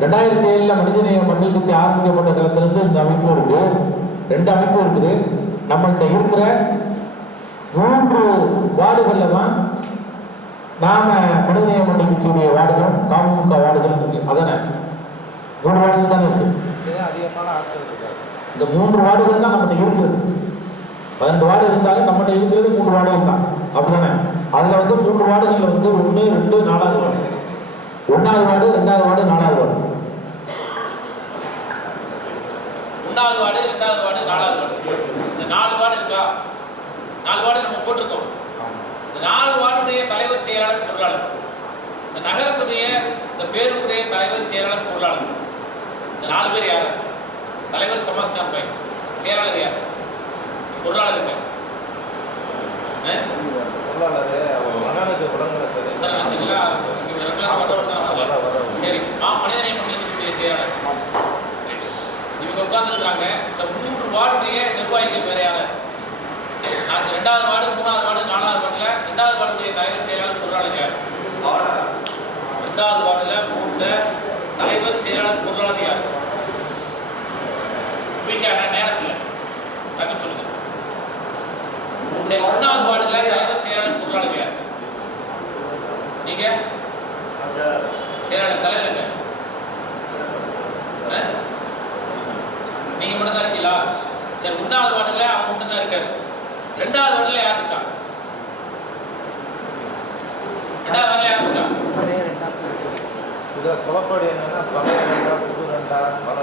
2007 மனிதநேய மக்கள் கட்சி ஆரம்பிக்கப்பட்ட காலத்திலிருந்து இந்த அமைப்பு இருக்கு. 2 அமைப்பு இருக்குது. நம்மள்கிட்ட இருக்கிற 3 வார்டுகள்ல தான் நாம மனிதநேய மக்கள் கட்சியுடைய வார்டுகள் தாமுக வார்டுகள் இருக்கு. அதானே 3 வார்டுகள் தானே இருக்கு. இந்த 3 வார்டுகள் தான் நம்மகிட்ட இருக்குது. 12 வார்டு இருந்தாலும் நம்மகிட்ட இருக்கிறது 3 வார்டுகள் தான். அப்படிதானே? அதுல 3 வார்டுகள்ல 1, 2, 4வது வார்டு. 1வது வார்டு, 2வது வார்டு, 4வது வார்டு. 1வது வார்டு, 2வது வார்டு, 4வது வார்டு. இந்த 4 வார்டு இருக்கா? 4 வார்டு நம்ம போட்டிருக்கோம். இந்த 4 வார்டுடைய தலைவர், செயலாளர், பொருளாளர், இந்த நகரத்துடைய இந்த பேருடைய தலைவர், செயலாளர், பொருளாளர். இந்த 4 பேர் யாரு? தலைவர் சமாஸ்கான் பாய், செயலாளர் யார்? பொருளாளர் இருக்கார். சரி, மனிதநேய மக்களுடைய செயலாளர் இவங்க உட்கார்ந்துருக்காங்க. இந்த 3 வார்டுடைய நிர்வாகிகள் வேற யாரு? 2வது வார்டு, 3வது வார்டு, 4வது வார்டுல 2வது வார்டுடைய தலைவர், செயலாளர், பொருளாளர் யார்? 2வது வார்டுல மூத்த தலைவர், செயலாளர், பொருளாளர் யார்? நேரம் இல்லை, டக்குன்னு சொல்லுங்க. சரி, 1வது வார்டுல தலைவர், செயலாளர், பொருளாளர் யார்? நீங்க செயலாளர், தலைவருங்க. நீங்க மட்டும் தான் இருக்கீங்களா? சரி, 1வது வார்டுல அவர் மட்டும் தான் இருக்காரு. 2வது வார்டுல யார் இருக்கா? 2வது வார்டுல யார் இருக்கா? இதில் குழப்படி என்னன்னா பழைய ரெண்டா, புது ரெண்டா, பல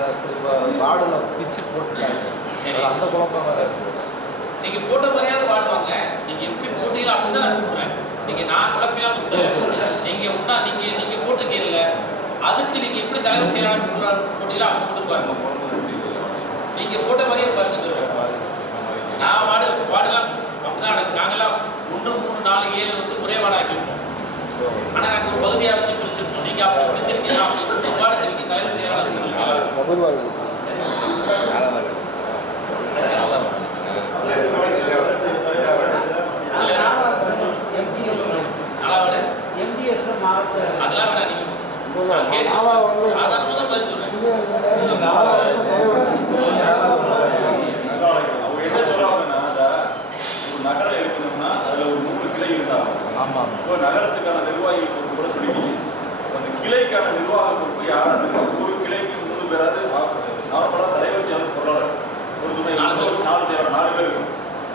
வார்டில் பிச்சு போட்டுட்டாங்க. சரி, அந்த குழப்பம் வேற இருக்கு. நீங்க போட்ட மரியாதை வாடுவாங்க. நீங்க எப்படி போட்டீங்களோ அப்படிதான் நான் கூப்பிடுறேன். நீங்க நான் குழப்பெல்லாம் கொடுத்தல. நீங்க போட்டுக்கல, அதுக்கு நீங்க எப்படி தலைவர், செயலாளர் போட்டீங்களோ அவங்க கொடுப்பாங்க. நீங்க போட்ட மாதிரியே பாருங்க. நான் வார்டெல்லாம் அப்படிதான் எனக்கு நாங்கெல்லாம் 1, 3, 4, 7 வந்து ஒரே வார்டு ஆக்கிருப்போம். ஆனா நாங்கள் ஒரு பகுதியாக வச்சு பிரிச்சிருப்போம். நீங்க அப்படி பிரிச்சிருக்கீங்க. அப்படி வார்டு நீங்க தலைவர், செயலாளர் அதெல்லாம் வேணா. நீங்க சாதாரணமாக தான் பதில் சொல்றேன். அவங்க என்ன சொல்றாங்கன்னா, ஒரு நகரம் இருக்கணும்னா அதுல ஒரு 3 கிளை இருந்தாங்க. ஆமாம். இப்போ நகரத்துக்கான நிர்வாகி பொறுப்பு கூட சொல்லிட்டீங்க. அந்த கிளைக்கான நிர்வாக பொறுப்பு யாரா இருக்கு? ஒரு கிளைக்கு 3 பேராது நார்மலா தலைவர், செயலாளர், பொருளாளர், ஒரு துணை 4 செயலாளர், 4 பேர் இருக்கும்.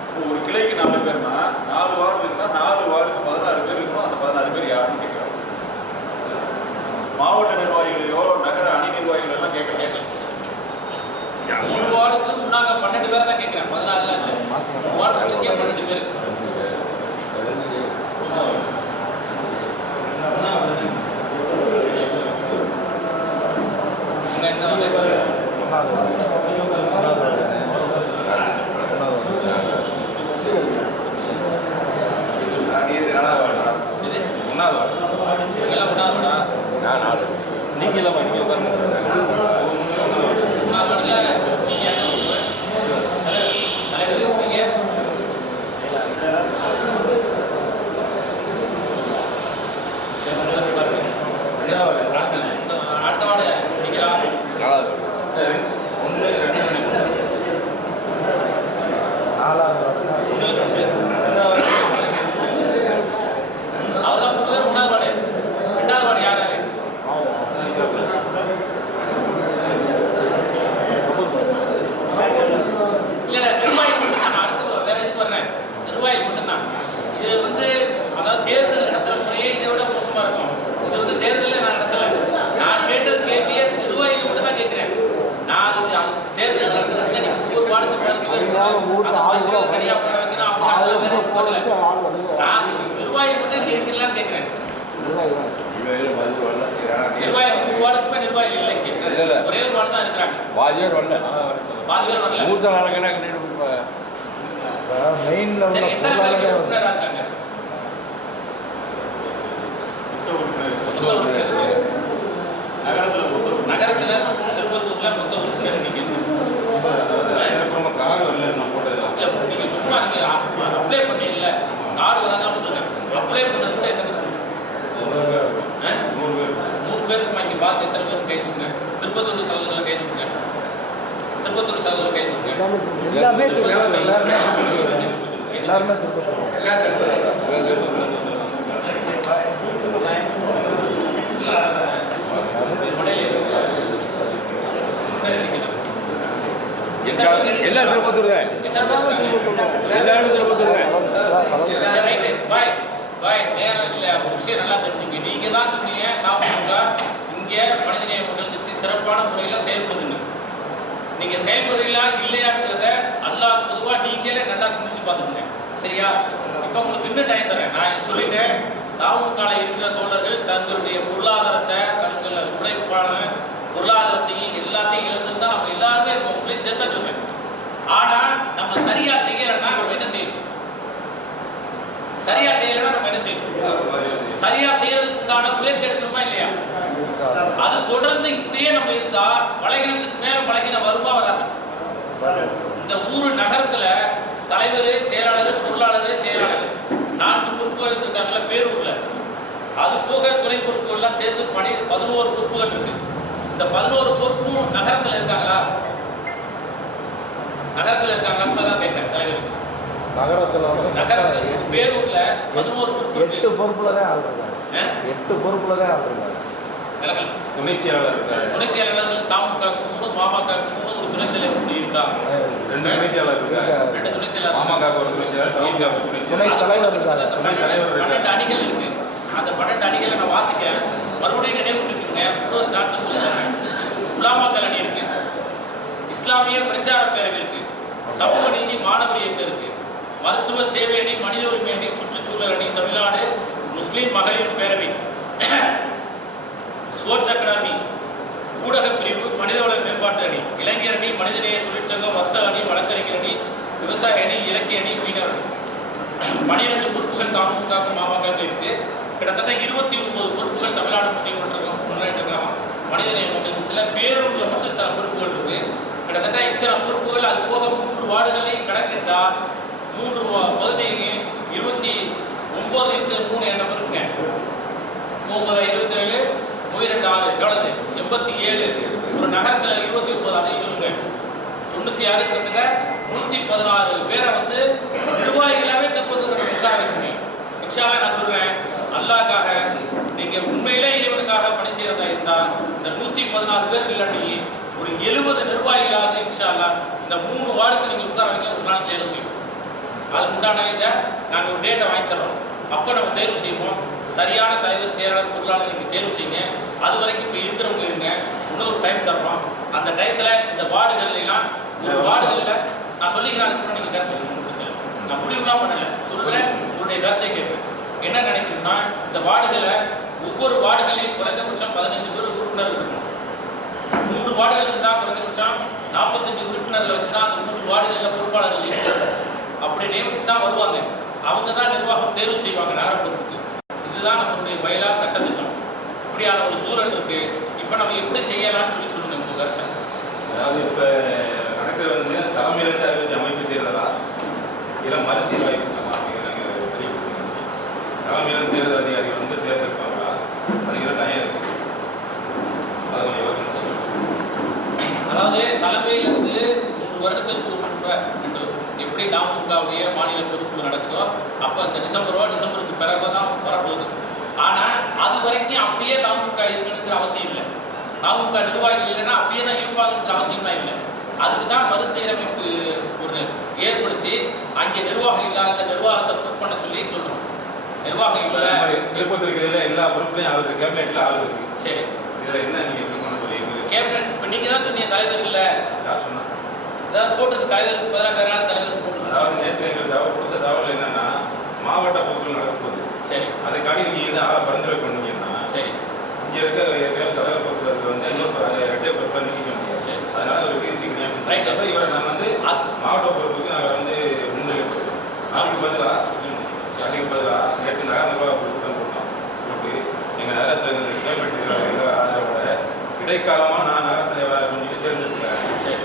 இப்போ ஒரு கிளைக்கு 4 பேர்னா 4 வார்டு இருக்குன்னா 4 வார்டுக்கு 16 பேர் இருக்கணும். அந்த 16 பேர் யாருன்னு கேட்குறாங்க. மாவட்ட நிர்வாகிகளையோ நகர அணி நிர்வாகிகள் எல்லாம் கேட்கல. 3 வார்டுக்கு முன்னாங்க 12 பேரை தான் கேட்கிறேன். 16 இல்லை. 3 வார்டுக்கு 12 பேர். அடுத்த வார்டு அவர்தான் 3 பேர். 1வது வார்டு. 2வது வார்டு யாரு? இல்ல நிர்வாகி மட்டும் தான். அடுத்து வேற எதுக்கு வர்றேன்? நிர்வாகி மட்டும் தான். இது வந்து அதாவது தேர்தல் நடத்துற முறையே இதை விட மோசமா இருக்கும். இது வந்து தேர்தலில் நான் நடத்தல. நான் கேட்டது கேட்டியே நிர்வாகிகள் மட்டும் தான் கேட்கிறேன். நான் தேர்தல் நடத்துறதுக்கு நீங்க ஒவ்வொரு வார்டுக்கு 15 பேர் தனியா உட்கார வைக்கணும். அவங்க வேற போடல. நான் நிர்வாகி மட்டும் இங்க இருக்கலாம்னு கேட்கிறேன். நிர்வாகி 3 வார்டுக்குமே நிர்வாகி இல்லை. இங்க ஒரே ஒரு வார்டு தான் இருக்கிறாங்க. பாதி பேர் வரல. மெயின்ல சரி, எத்தனை பேருக்கு உறுப்பினராக இருக்காங்க? நகரத்துல திருப்பத்தூர்ல மொத்த உறுப்பினர் நீங்க நீங்க சும்மா நீங்க அப்ளை பண்ணி இல்ல கார்டு வராதான் விட்டுருக்கேன். அப்ளை பண்ணது கூட எத்தனை 100 பேருக்கு இங்க பாருங்க. எத்தனை பேருக்கு கை தூங்க. திருப்பத்தூர் சகோதரர்கள் கை தூங்க. திருப்பத்தூர் சகோதரர் கை தூங்க. எல்லாருமே எல்லாம் திருப்பத்தூர் எல்லாரும் திருப்பத்தூர். பாய் நேரம் இல்லை. ஒரு விஷயம் நல்லா தெரிஞ்சுங்க. நீங்க தான் சொன்னீங்க தாமக இங்கே மனிதநேய மக்கள் கட்சி சிறப்பான முறையில் செயல்படுதுங்க. நீங்க செயல்படுறீங்களா இல்லையாங்கிறத அல்லாஹ் பொதுவாக நீங்களே நல்லா சிந்திச்சு பார்த்துக்கோங்க. சரியா? இப்போ உங்களுக்கு இன்னும் டைம் தரேன். நான் சொல்லிட்டேன், தாமுகால இருக்கிற தோழர்கள் தங்களுடைய பொருளாதாரத்தை சேர்த்தா சொல்றேன். ஆனா நம்ம சரியா செய்யலைன்னா நம்ம என்ன செய்யணும்? சரியா செய்யலைன்னா நம்ம என்ன செய்யணும்? சரியா செய்யறதுக்கு உண்டான முயற்சி எடுக்கணுமா இல்லையா? அது தொடர்ந்து இப்படியே நம்ம இருந்தா பலகீனத்துக்கு மேல பலகீனம் வருமா வராது? இந்த ஊரு நகரத்துல தலைவர், செயலாளர், பொருளாளர், செயலாளர் 4 பொறுப்புகள் இருக்காங்கல்ல பேரூர்ல. அது போக துணை பொறுப்புகள் எல்லாம் சேர்த்து 11 பொறுப்புகள் இருக்கு. இந்த 11 பொறுப்பும் நகரத்துல இருக்காங்களா? நகரத்துல இருக்காங்களா? தான் கேட்கிறேன் தலைவர். நகரத்துல பேரூர்ல 11 பொறுப்பு இருக்கு. 8 பொறுப்புல தான் ஆள் இருக்காங்க. 8 பொறுப்புல தான் ஆள் இருக்காங்க. துணை செயலாளர் இருக்காரு. துணை செயலாளர்கள் தாமுகவுக்கு 3, மாமகவுக்கு 3, ஒரு துணை தலைவர் இப்படி இருக்கா? 2 துணை செயலாளர் இருக்காரு. 2 துணை செயலாளர். மாமகவுக்கு ஒரு துணை செயலாளர், தாமுகவுக்கு துணை துணை செயலாளர். தலைவர் இருக்காங்க. 12 அணிகள் இருக்கு. அந்த 12 அணிகளை நான் வாசிக்கிறேன். மறுபடியும் நினைவுட்டுருக்கீங்க. இன்னொரு சான்ஸ் கொடுத்துருக்கேன். உலாமாக்கள் அணி இருக்கு, இஸ்லாமிய பிரச்சார பேரவை இருக்கு, சமூக நீதி மாணவர் இயக்கம் இருக்கு, மருத்துவ சேவை அணி, மனித உரிமை அணி, சுற்றுச்சூழல் அணி, தமிழ்நாடு முஸ்லீம் மகளிர் பேரவை, ஸ்போர்ட்ஸ் அகாடமி, ஊடக பிரிவு, மனிதவள மேம்பாட்டு அணி, இளைஞர் அணி, மனிதநேய தொழிற்சங்கம், வர்த்தக அணி, வழக்கறிஞர் அணி, விவசாய அணி, இலக்கிய அணி, மீனவர் அணி. 12 பொறுப்புகள் தாமுக மாமக இருக்கு. கிட்டத்தட்ட 29 பொறுப்புகள் தமிழ்நாடு முஸ்லீம் முன்னேற்ற கழகம் மனிதநேய மக்கள் சில பேரூர்ல மட்டும் இத்தனை பொறுப்புகள் இருக்கு. கிட்டத்தட்ட இத்தனை பொறுப்புகள் அது போக 3 வார்டுகளையும் கணக்கிட்டா 3 பகுதியையும் 29 × 3 என்ன இருக்குங்க? 9, 27, 32, 6 எவ்வளவு? 87. ஒரு நகரத்துல 29, அதையும் சொல்லுங்க. 96 கிட்டத்தட்ட 116 பேரை வந்து நிர்வாகிகளாவே தற்போது உட்கார வைக்கணும். இன்ஷால்லா நான் சொல்றேன், அல்லாஹ்க்காக நீங்க உண்மையிலே இறைவனுக்காக பணி செய்யறதா இருந்தா இந்த 116 பேர் இல்லாட்டி ஒரு 70 நிர்வாகிகளாக இன்ஷால்லா இந்த 3 வார்டுக்கு நீங்க உட்கார வைக்க ஒரு நாள் தேர்வு செய்யணும். அதுக்கு உண்டான இதை நாங்கள் ஒரு டேட்டை வாங்கி தர்றோம். அப்போ நம்ம தேர்வு செய்வோம். சரியான தலைவர், செயலாளர், பொருளாளர் நீங்கள் தேர்வு செய்யுங்க. அது வரைக்கும் இப்போ இருக்கிறவங்க இருங்க. இன்னொரு டைம் தர்றோம். அந்த டயத்தில் இந்த வார்டுகள்லாம் ஒரு வார்டுகளில் நான் சொல்லிக்கிறேன். அதுக்கு நீங்கள் கருத்து சொல்லுங்க. நான் முடிவுலாம் பண்ணலை, சொல்கிறேன். உங்களுடைய கருத்தை கேட்குறேன். என்ன நினைக்கிறேன்னா, இந்த வார்டுகளை ஒவ்வொரு வார்டுகளையும் குறைந்தபட்சம் 15 பேர் உறுப்பினர் இருக்கணும். 3 வார்டுகள் இருந்தால் குறைந்தபட்சம் 45 உறுப்பினர்களை வச்சு தான் அந்த 3 வார்டுகளில் பொறுப்பாளர்கள் இருக்கிறாங்க. அப்படி நியமிச்சு தான் வருவாங்க. அவங்க தான் நிர்வாகம் தேர்வு செய்வாங்க நகர பொறுப்புக்கு. இதுதான் நம்மளுடைய பயிலா சட்டத்திட்டம். இப்படியான ஒரு சூழல் இருக்கு. இப்போ நம்ம எப்படி செய்யலாம்னு சொல்லுங்க உங்க கருத்தை. அதாவது இப்போ நடக்கிற வந்து தலைமையிலிருந்து அறிவிச்ச அமைப்பு தேர்தலா இல்லை மறுசீரமைப்பு தலைமையிலிருந்து தேர்தல் அதிகாரிகள் வந்து தேர்ந்தெடுப்பாங்களா? அதுக்கு டைம் இருக்கு. அது கொஞ்சம் யோசனை சொல்லுங்க. அதாவது தலைமையிலிருந்து 3 வருடத்துக்கு ஒரு முறை எப்படி தாமுகவுடைய மாநில பொறுப்பு நடக்குதோ அப்போ இந்த டிசம்பருக்கு பிறகு தான் வரப்போகுது. ஆனால் அது வரைக்கும் அப்படியே தாமுக இருக்கணுங்கிற அவசியம் இல்லை. தாமுக நிர்வாகிகள் இல்லைன்னா அப்படியே தான் இருப்பாங்கங்கிற அவசியம்லாம் இல்லை. அதுக்கு தான் மறுசீரமைப்பு ஒரு ஏற்படுத்தி அங்கே நிர்வாகம் இல்லாத நிர்வாகத்தை புக் பண்ண சொல்லி சொல்கிறோம். நிர்வாகம் இல்லை திருப்பத்திரிக்கையில் எல்லா பொறுப்புலையும் ஆள் இருக்கு, கேபினெட்டில் ஆள் இருக்கு. சரி, இதில் என்ன நீங்கள் எப்படி பண்ண சொல்லி கேபினெட் இப்போ நீங்கள் தான் சொன்னீங்க தலைவர் இல்லை. யார் சொன்னா? ஏதாவது போட்டிருக்கு தலைவருக்கு பதிலாக வேற நாள் தலைவர் போட்டு. அதாவது நேற்று எங்களுக்கு கொடுத்த தகவல் என்னன்னா, மாவட்ட பொறுப்புகள் நடக்குது. சரி, அதுக்காண்டி நீங்கள் வந்து ஆளை பரிந்துரை பண்ணீங்கன்னா சரி, இங்கே இருக்க தலைவர் பொறுப்புகளுக்கு வந்து இன்னொரு இரட்டை பொறுப்பாக நிற்க முடியும். சரி, அதனால ஒரு விதிக்கிறேன். ரைட். அப்போ இவரை நான் வந்து மாவட்ட பொறுப்புக்கு நாங்கள் வந்து முன்னிலைப்பு அதுக்கு பதிலாக நேற்று நகர நிர்வாக பொறுப்பு தான் போட்டோம். போட்டு எங்கள் நகரத்தில் கேள்வி ஆதரவோட இடைக்காலமாக நான் நகர தலைவராக கொஞ்சம் தேர்ந்தெடுக்கிறேன். சரி,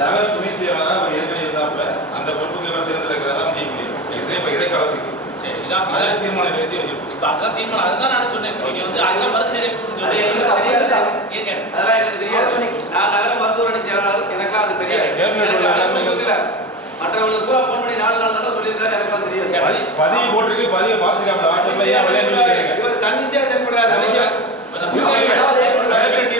நகர துணை செயலாளராக அவர் ஏற்கனவே இருந்தாப்புல அந்த பொறுப்புகளை தேர்ந்தெடுக்கிறதா செய்ய முடியும். இதே இப்போ இடைக்காலத்துக்கு சரி, இதான் அதில் தீர்மானம் எழுதி வச்சிருக்கோம். இப்போ அதுதான் தீர்மானம். அதுதான் நான் சொன்னேன். நீங்கள் வந்து அதுதான் மறுசீரமைப்புன்னு சொன்னீங்க. நான் நகர மருத்துவ அணி செயலாளர், எனக்கா அது தெரியாது. மற்றவங்களுக்கு பூரா ஃபோன் பண்ணி 4 நாள் தான் சொல்லியிருக்காரு, எனக்கா தெரியாது. பதிவு போட்டிருக்கு, பதிவு பார்த்துருக்காங்க. வாட்ஸ்அப்ல ஏன் விளையாண்டு இவர் கண்டிச்சா செயல்படுறாரு. நிறைய பேர்